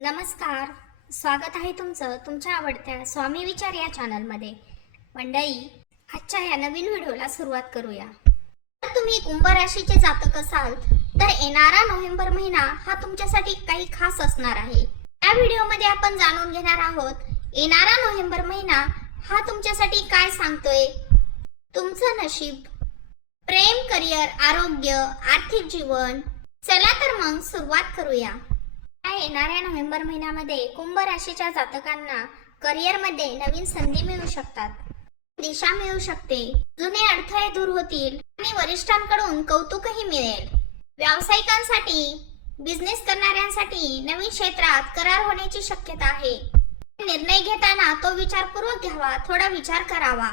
नमस्कार. स्वागत आहे तुमचं तुमच्या आवडत्या स्वामी विचार या चॅनलमध्ये. मंडळी आजच्या या नवीन व्हिडिओला सुरुवात करूया. जर तुम्ही कुंभ राशीचे जातक असाल तर येणारा नोव्हेंबर महिना हा तुमच्यासाठी काही खास असणार आहे. या व्हिडिओमध्ये आपण जाणून घेणार आहोत येणारा नोव्हेंबर महिना हा तुमच्यासाठी काय सांगतोय? तुमचं नशीब प्रेम करिअर आरोग्य आर्थिक जीवन चला तर मग सुरुवात करूया. येणाऱ्या नोव्हेंबर महिन्यामध्ये कुंभ राशीच्या जातकांना करिअरमध्ये नवीन संधी मिळू शकतात. दिशा मिळू शकते. जुने अडथळे दूर होतील आणि वरिष्ठांकडून कौतुकही मिळेल. व्यावसायिकांसाठी बिझनेस करणाऱ्यांसाठी नवीन क्षेत्रात करार होण्याची शक्यता आहे. निर्णय घेताना तो विचारपूर्वक घ्यावा थोडा विचार करावा.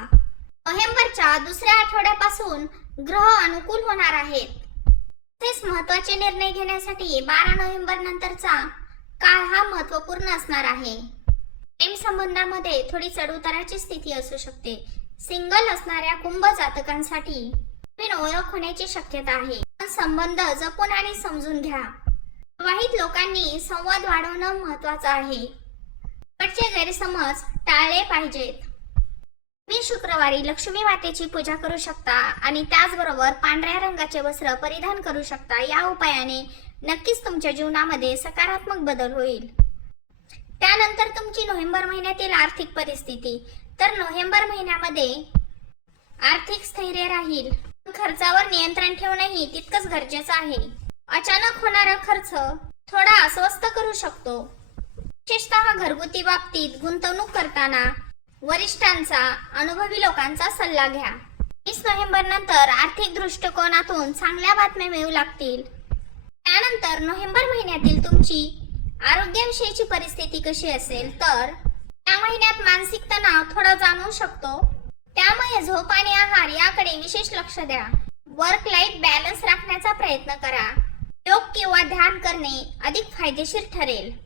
नोव्हेंबरच्या दुसऱ्या आठवड्यापासून ग्रह अनुकूल होणार आहेत. तसेच महत्त्वाचे निर्णय घेण्यासाठी बारा नोव्हेंबर नंतरचा काळ हा महत्त्वपूर्ण असणार आहे. प्रेम संबंधामध्ये थोडी चढउताराची स्थिती असू शकते. सिंगल असणाऱ्या कुंभ जातकांसाठी नवीन ओळख होण्याची शक्यता आहे. पण संबंध जपून आणि समजून घ्या. विवाहित लोकांनी संवाद वाढवणं महत्वाचं आहे. गैरसमज टाळले पाहिजेत. तुम्ही शुक्रवारी लक्ष्मी मातेची पूजा करू शकता आणि त्याचबरोबर पांढऱ्या रंगाचे वस्त्र परिधान करू शकता. या उपायाने नक्कीच तुमच्या जीवनामध्ये सकारात्मक बदल होईल. त्यानंतर तुमची नोव्हेंबर महिन्यातील आर्थिक परिस्थिती. तर नोव्हेंबर महिन्यामध्ये आर्थिक स्थैर्य राहील. खर्चावर नियंत्रण ठेवणंही तितकंच गरजेचं आहे. अचानक होणारा खर्च थोडा अस्वस्थ करू शकतो. विशेषतः घरगुती बाबतीत गुंतवणूक करताना वरिष्ठांचा अनुभवी लोकांचा सल्ला घ्या. वीस नोव्हेंबर नंतर आर्थिक दृष्टिकोनातून चांगल्या बातम्या मिळू लागतील. त्यानंतर नोव्हेंबर महिन्यातील तुमची आरोग्याविषयीची परिस्थिती कशी असेल तर या महिन्यात मानसिक तणाव थोडा जाणवू शकतो. त्यामुळे झोप आणि आहार याकडे विशेष लक्ष द्या. वर्क लाईफ बॅलन्स राखण्याचा प्रयत्न करा. योग किंवा ध्यान करणे अधिक फायदेशीर ठरेल.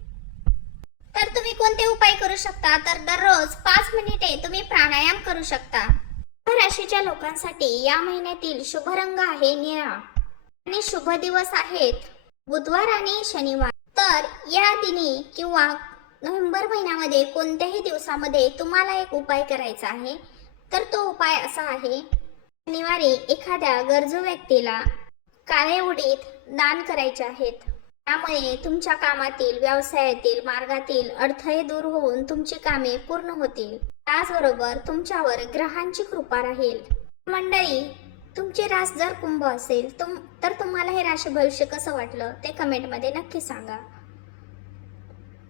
तर तुम्ही कोणते उपाय करू शकता? तर दररोज पाच मिनिटे तुम्ही प्राणायाम करू शकता. कुंभ राशीच्या लोकांसाठी या महिन्यातील शुभ रंग आहे निळा. आणि शुभ दिवस आहेत बुधवार आणि शनिवार. तर या दिनी किंवा नोव्हेंबर महिन्यामध्ये कोणत्याही दिवसामध्ये तुम्हाला एक उपाय करायचा आहे. तर तो उपाय असा आहे शनिवारी एखाद्या गरजू व्यक्तीला काळे उडीत दान करायचे आहेत. त्यामुळे तुमच्या कामातील व्यवसायातील मार्गातील अडथळे दूर होऊन तुमची कामे पूर्ण होतील. त्याचबरोबर तुमच्यावर ग्रहांची कृपा राहील. मंडळी तुमची रास जर कुंभ असेल तुम तर तुम्हाला हे राशी भविष्य कसं वाटलं ते कमेंटमध्ये नक्की सांगा.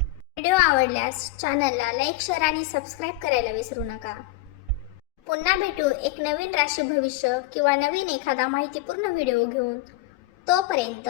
व्हिडिओ आवडल्यास चॅनलला लाईक शेअर आणि सबस्क्राईब करायला विसरू नका. पुन्हा भेटू एक नवीन राशी भविष्य किंवा नवीन एखादा माहितीपूर्ण व्हिडिओ घेऊन. तोपर्यंत